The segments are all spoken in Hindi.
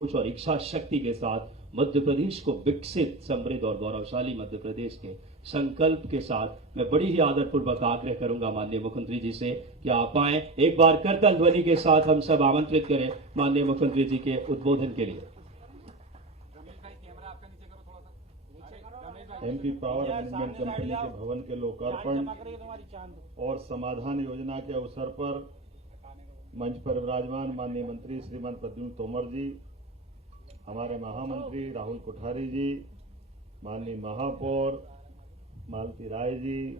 कुछ और इच्छा शक्ति के साथ मध्य प्रदेश को विकसित, समृद्ध और गौरवशाली मध्य प्रदेश के संकल्प के साथ मैं बड़ी ही आदरपूर्वक आग्रह करूंगा माननीय मुख्यमंत्री जी से कि आप आए, एक बार करतल ध्वनि के साथ हम सब आमंत्रित करें माननीय मुख्यमंत्री जी के उद्बोधन के लिए। एमपी पावर मैनेजमेंट कंपनी के भवन के लोकार्पण और समाधान योजना के अवसर पर मंच पर विराजमान माननीय मंत्री श्रीमान प्रद्युम्न तोमर जी, हमारे महामंत्री राहुल कोठारी जी, माननीय महापौर मालती राय जी,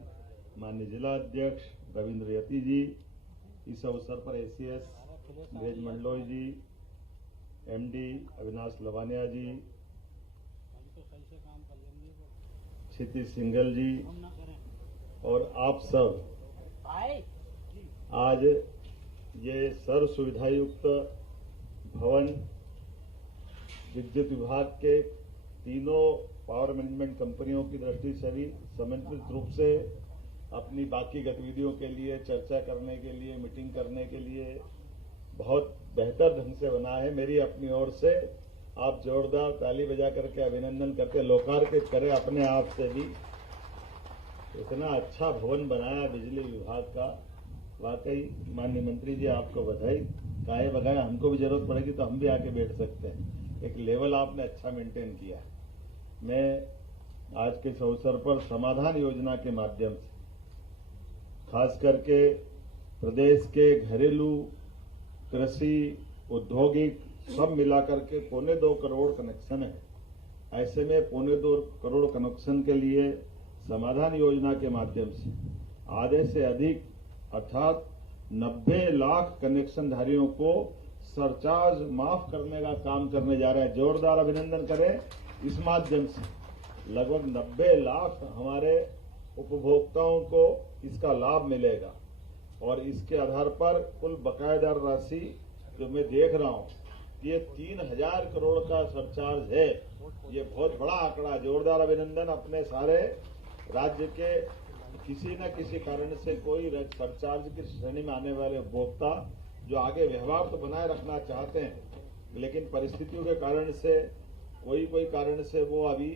माननीय जिला अध्यक्ष रविंद्र यति जी, इस अवसर पर एसीएस नीरज मंडलोई जी, एमडी अविनाश लवानिया जी, क्षितिज सिंघल जी और आप सब आज ये सर्व सुविधा युक्त भवन विद्युत विभाग के तीनों पावर मैनेजमेंट कंपनियों की दृष्टि से भी समन्वित रूप से अपनी बाकी गतिविधियों के लिए चर्चा करने के लिए, मीटिंग करने के लिए बहुत बेहतर ढंग से बना है। मेरी अपनी ओर से आप जोरदार ताली बजा करके अभिनंदन करके लोकार्पित करें अपने आप से भी। इतना अच्छा भवन बनाया बिजली विभाग का, वाकई माननीय मंत्री जी आपको बधाई। काहे बगाए, हमको भी जरूरत पड़ेगी तो हम भी आके बैठ सकते हैं। एक लेवल आपने अच्छा मेंटेन किया। मैं आज के इस अवसर पर समाधान योजना के माध्यम से खास करके प्रदेश के घरेलू, कृषि, औद्योगिक सब मिलाकर के 2.25 करोड़ कनेक्शन है। ऐसे में 2.25 करोड़ कनेक्शन के लिए समाधान योजना के माध्यम से आधे से अधिक अर्थात 90 लाख कनेक्शन धारियों को सरचार्ज माफ करने का काम करने जा रहे हैं। जोरदार अभिनंदन करें। इस माध्यम से लगभग 90 लाख हमारे उपभोक्ताओं को इसका लाभ मिलेगा और इसके आधार पर कुल बकायेदार राशि जो मैं देख रहा हूं, ये 3000 करोड़ का सरचार्ज है। ये बहुत बड़ा आंकड़ा। जोरदार अभिनंदन। अपने सारे राज्य के किसी न किसी कारण से कोई सरचार्ज की श्रेणी में आने वाले उपभोक्ता जो आगे व्यवहार तो बनाए रखना चाहते हैं, लेकिन परिस्थितियों के कारण से कोई कारण से वो अभी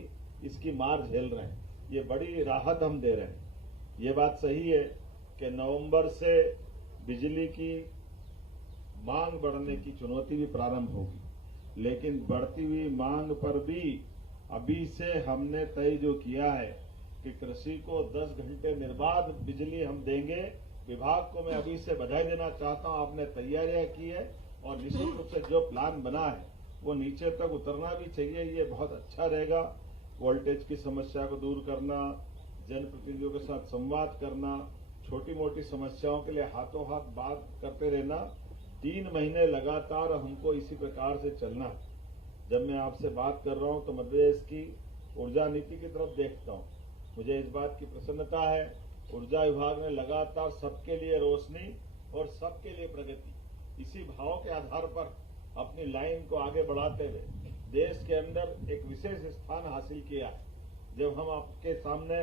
इसकी मार झेल रहे हैं। ये बड़ी राहत हम दे रहे हैं। ये बात सही है कि नवंबर से बिजली की मांग बढ़ने की चुनौती भी प्रारंभ होगी, लेकिन बढ़ती हुई मांग पर भी अभी से हमने तय जो किया है कि कृषि को 10 घंटे निर्बाध बिजली हम देंगे। विभाग को मैं अभी से बधाई देना चाहता हूं, आपने तैयारियां की है और निश्चित रूप से जो प्लान बना है वो नीचे तक उतरना भी चाहिए। ये बहुत अच्छा रहेगा। वोल्टेज की समस्या को दूर करना, जनप्रतिनिधियों के साथ संवाद करना, छोटी मोटी समस्याओं के लिए हाथों हाथ बात करते रहना। 3 महीने लगातार हमको इसी प्रकार से चलना है। जब मैं आपसे बात कर रहा हूं तो मध्य प्रदेश की ऊर्जा नीति की तरफ देखता हूं, मुझे इस बात की प्रसन्नता है। ऊर्जा विभाग ने लगातार सबके लिए रोशनी और सबके लिए प्रगति, इसी भाव के आधार पर अपनी लाइन को आगे बढ़ाते हुए देश के अंदर एक विशेष स्थान हासिल किया। जब हम आपके सामने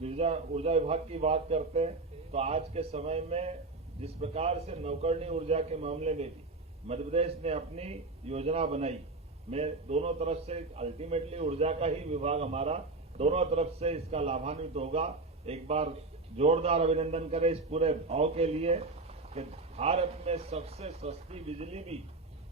ऊर्जा विभाग की बात करते हैं तो आज के समय में जिस प्रकार से नवकरणीय ऊर्जा के मामले में भी मध्य प्रदेश ने अपनी योजना बनाई, मैं दोनों तरफ से अल्टीमेटली ऊर्जा का ही विभाग हमारा दोनों तरफ से इसका लाभान्वित होगा। एक बार जोरदार अभिनंदन करें इस पूरे भाव के लिए कि भारत में सबसे सस्ती बिजली भी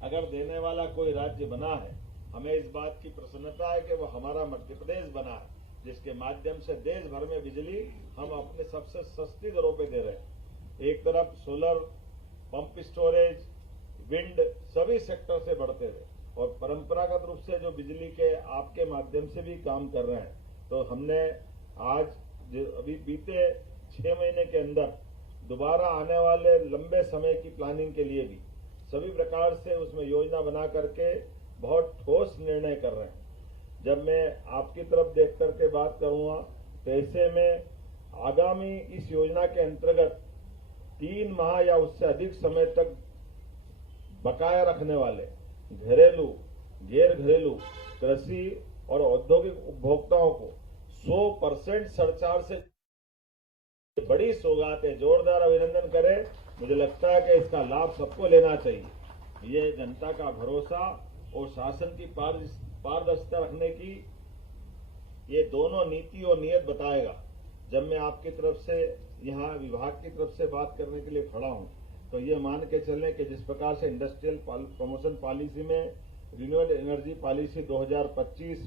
अगर देने वाला कोई राज्य बना है, हमें इस बात की प्रसन्नता है कि वो हमारा मध्य प्रदेश बना है, जिसके माध्यम से देश भर में बिजली हम अपने सबसे सस्ती दरों पे दे रहे हैं। एक तरफ सोलर, पंप स्टोरेज, विंड सभी सेक्टर से बढ़ते हुए और परंपरागत रूप से जो बिजली के आपके माध्यम से भी काम कर रहे हैं। तो हमने आज अभी बीते 6 महीने के अंदर दोबारा आने वाले लंबे समय की प्लानिंग के लिए भी सभी प्रकार से उसमें योजना बना करके बहुत ठोस निर्णय कर रहे हैं। जब मैं आपकी तरफ देख करके बात करूंगा तो ऐसे में आगामी इस योजना के अंतर्गत 3 माह या उससे अधिक समय तक बकाया रखने वाले घरेलू, गैर घरेलू, कृषि और औद्योगिक उपभोक्ताओं को 100% सरचार्ज से बड़ी सौगात है। जोरदार अभिनंदन करें। मुझे लगता है कि इसका लाभ सबको लेना चाहिए। ये जनता का भरोसा और शासन की पारदर्शिता रखने की ये दोनों नीति और नियत बताएगा। जब मैं आपकी तरफ से यहाँ विभाग की तरफ से बात करने के लिए खड़ा हूँ तो ये मान के चलें कि जिस प्रकार से इंडस्ट्रियल प्रमोशन पॉलिसी में renewable energy policy 2025,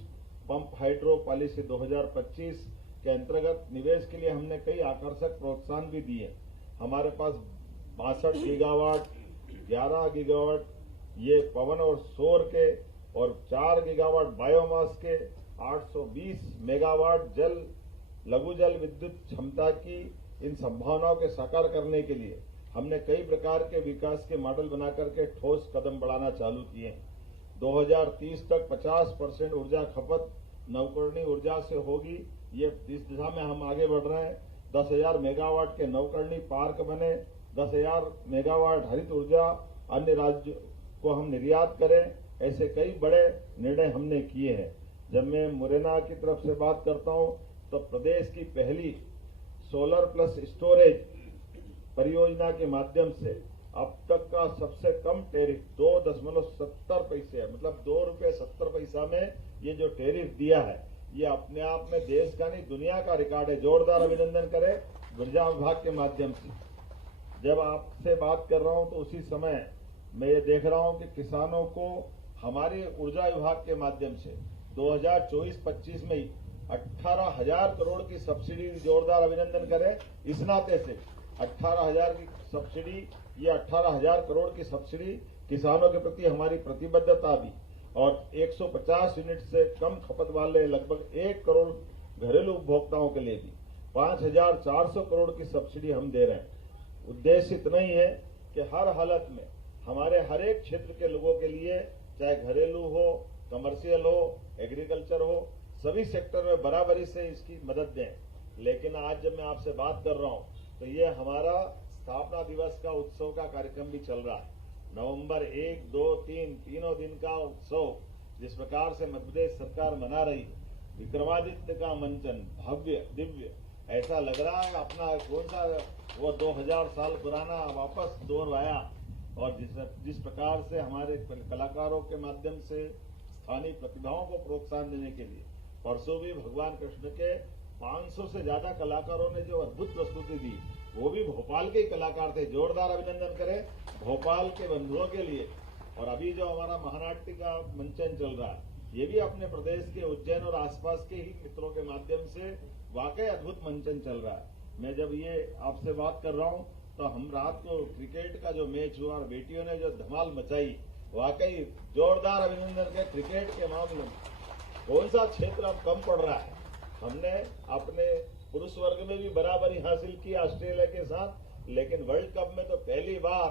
pump hydro policy 2025 के अंतर्गत निवेश के लिए हमने कई आकर्षक प्रोत्साहन भी दिए। हमारे पास 62 गीगावाट, 11 गीगावाट ये पवन और सौर के और 4 गीगावाट बायोमास के, 820 मेगावाट लघु जल विद्युत क्षमता की इन संभावनाओं के साकार करने के लिए हमने कई प्रकार के विकास के मॉडल बनाकर के ठोस कदम बढ़ाना चालू किए। 2030 तक 50% ऊर्जा खपत नवकरणीय ऊर्जा से होगी। ये इस दिशा में हम आगे बढ़ रहे हैं। 10,000 मेगावाट के नवकरणीय पार्क बने, 10,000 मेगावाट हरित ऊर्जा अन्य राज्यों को हम निर्यात करें। ऐसे कई बड़े निर्णय हमने किए हैं। जब मैं मुरैना की तरफ से बात करता हूं तो प्रदेश की पहली सोलर प्लस स्टोरेज परियोजना के माध्यम से अब तक का सबसे कम टैरिफ 2.70 पैसे है, मतलब ₹2.70 में ये जो टैरिफ दिया है ये अपने आप में देश का नहीं दुनिया का रिकॉर्ड है। जोरदार अभिनंदन करें ऊर्जा विभाग के माध्यम से। जब आपसे बात कर रहा हूं तो उसी समय मैं ये देख रहा हूं कि किसानों को हमारे ऊर्जा विभाग के माध्यम से 2024-25 में 18,000 करोड़ की सब्सिडी, जोरदार अभिनंदन करें इस नाते से 18,000 की सब्सिडी, ये 18,000 करोड़ की सब्सिडी किसानों के प्रति हमारी प्रतिबद्धता भी, और 150 यूनिट से कम खपत वाले लगभग 1 करोड़ घरेलू उपभोक्ताओं के लिए भी 5,400 करोड़ की सब्सिडी हम दे रहे हैं। उद्देश्य इतना ही है कि हर हालत में हमारे हर एक क्षेत्र के लोगों के लिए, चाहे घरेलू हो, कमर्शियल हो, एग्रीकल्चर हो, सभी सेक्टर में बराबरी से इसकी मदद दें। लेकिन आज जब मैं आपसे बात कर रहा हूं तो ये हमारा स्थापना दिवस का उत्सव का कार्यक्रम भी चल रहा है। नवंबर 1, 2, 3 तीनों दिन का उत्सव जिस प्रकार से मध्य प्रदेश सरकार मना रही है, विक्रमादित्य का मंचन भव्य दिव्य, ऐसा लग रहा है अपना कौन सा वो 2000 साल पुराना वापस दोहराया। और जिस प्रकार से हमारे कलाकारों के माध्यम से स्थानीय प्रतिभाओं को प्रोत्साहन देने के लिए परसों भी भगवान कृष्ण के 500 से ज्यादा कलाकारों ने जो अद्भुत प्रस्तुति दी, वो भी भोपाल के ही कलाकार थे। जोरदार अभिनंदन करें भोपाल के बंधुओं के लिए। और अभी जो हमारा महानाट्य का मंचन चल रहा है, ये भी अपने प्रदेश के उज्जैन और आसपास के ही मित्रों के माध्यम से वाकई अद्भुत मंचन चल रहा है। मैं जब ये आपसे बात कर रहा हूँ तो हम रात को क्रिकेट का जो मैच हुआ और बेटियों ने जो धमाल मचाई, वाकई जोरदार अभिनंदन के। क्रिकेट के मामले में कौन सा क्षेत्र अब कम पड़ रहा है? हमने अपने पुरुष वर्ग में भी बराबरी हासिल की ऑस्ट्रेलिया के साथ, लेकिन वर्ल्ड कप में तो पहली बार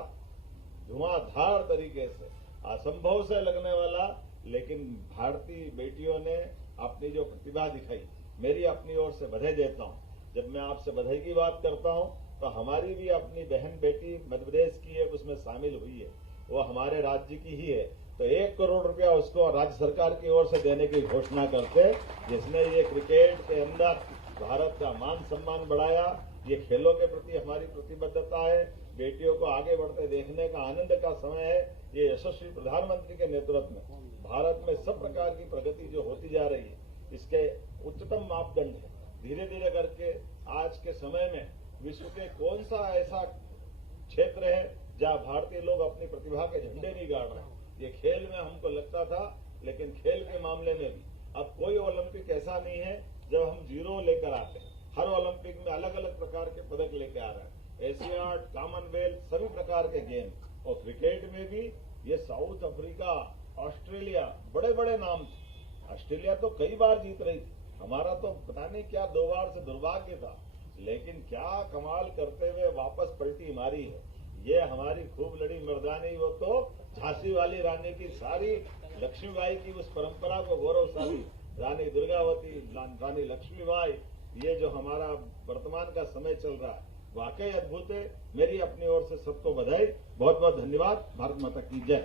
धुआंधार तरीके से, असंभव से लगने वाला, लेकिन भारतीय बेटियों ने अपनी जो प्रतिभा दिखाई, मेरी अपनी ओर से बधाई देता हूं। जब मैं आपसे बधाई की बात करता हूं तो हमारी भी अपनी बहन बेटी मध्य प्रदेश की है, उसमें शामिल हुई है, वो हमारे राज्य की ही है। तो 1 करोड़ रुपया उसको राज्य सरकार की ओर से देने की घोषणा करते, जिसने ये क्रिकेट के अंदर भारत का मान सम्मान बढ़ाया। ये खेलों के प्रति हमारी प्रतिबद्धता है। बेटियों को आगे बढ़ते देखने का आनंद का समय है। ये यशस्वी प्रधानमंत्री के नेतृत्व में भारत में सब प्रकार की प्रगति जो होती जा रही है, इसके उच्चतम मापदंड है। धीरे धीरे करके आज के समय में विश्व के कौन सा ऐसा क्षेत्र है जहां भारतीय लोग अपनी प्रतिभा के झंडे नहीं गाड़ रहे हैं। ये खेल में हमको लगता था, लेकिन खेल के मामले में भी अब कोई ओलंपिक ऐसा नहीं है जब हम जीरो लेकर आते हैं। हर ओलंपिक में अलग अलग प्रकार के पदक लेकर आ रहे हैं। एशियाड, कॉमनवेल्थ, सभी प्रकार के गेम। और क्रिकेट में भी ये साउथ अफ्रीका, ऑस्ट्रेलिया, बड़े बड़े नाम थे। ऑस्ट्रेलिया तो कई बार जीत रही थी, हमारा तो पता नहीं क्या 2 बार से दुर्भाग्य था, लेकिन क्या कमाल करते हुए वापस पलटी मारी है। ये हमारी खूब लड़ी मर्दानी, वो तो झांसी वाली रानी की सारी लक्ष्मीबाई की उस परंपरा को गौरवशाली रानी दुर्गावती, रानी लक्ष्मीबाई, ये जो हमारा वर्तमान का समय चल रहा है वाकई अद्भुत है। मेरी अपनी ओर से सबको बधाई, बहुत बहुत धन्यवाद। भारत माता की जय।